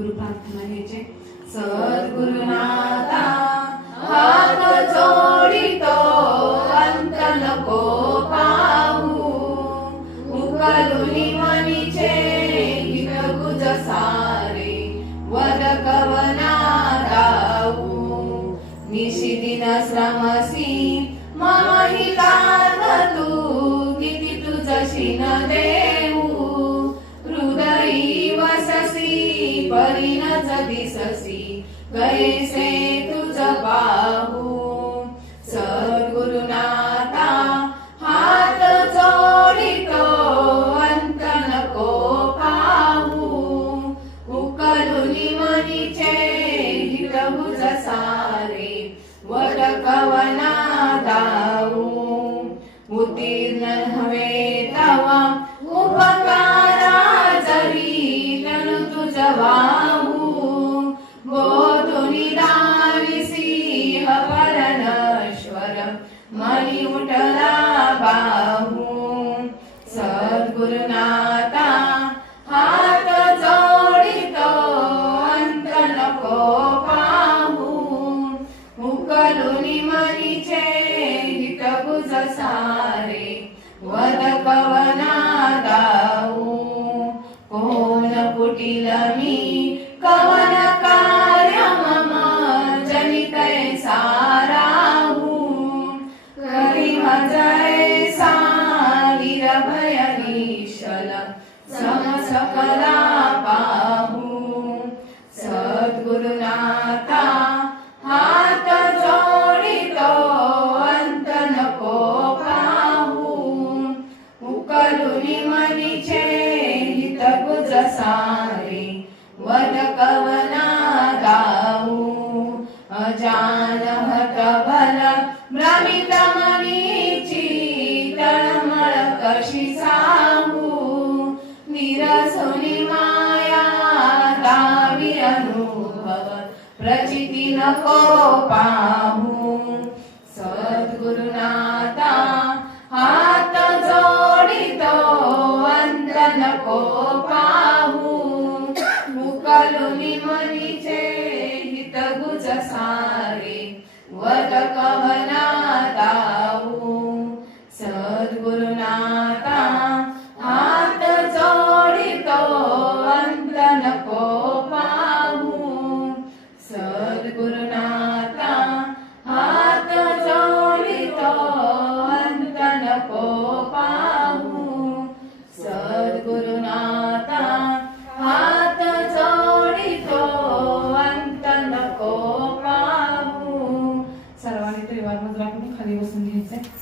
सद्गुरु प्रार्थना घ्यायचे सद्गुरुनाथा दिससी कैसे तुझ पाहू सद्गुरुनाथा हात जोडितो अंत नको पाहू। उकलुनी मनीचे हितहुज सारे वर कवना दाऊ उतीर्ण हवे तवा उपकारा जरी तनु तुझ मनी उठला बाहू. सद्गुरुनाथा हात जोडितो अंत नको पाहू. उकलुनी मनीचे हितगुज सारे वद कवना दाऊ कोण पुटील मी कवन सकला नको पाहू सद्गुरुनाथा हात जोडितो अंत नको पाहू मुकलुनी मनीचे हित गुज सारे. वद कवना नको पाहू सर्वांनी त्रिवार मुद्रा करून खाली बसून घ्यायचंय.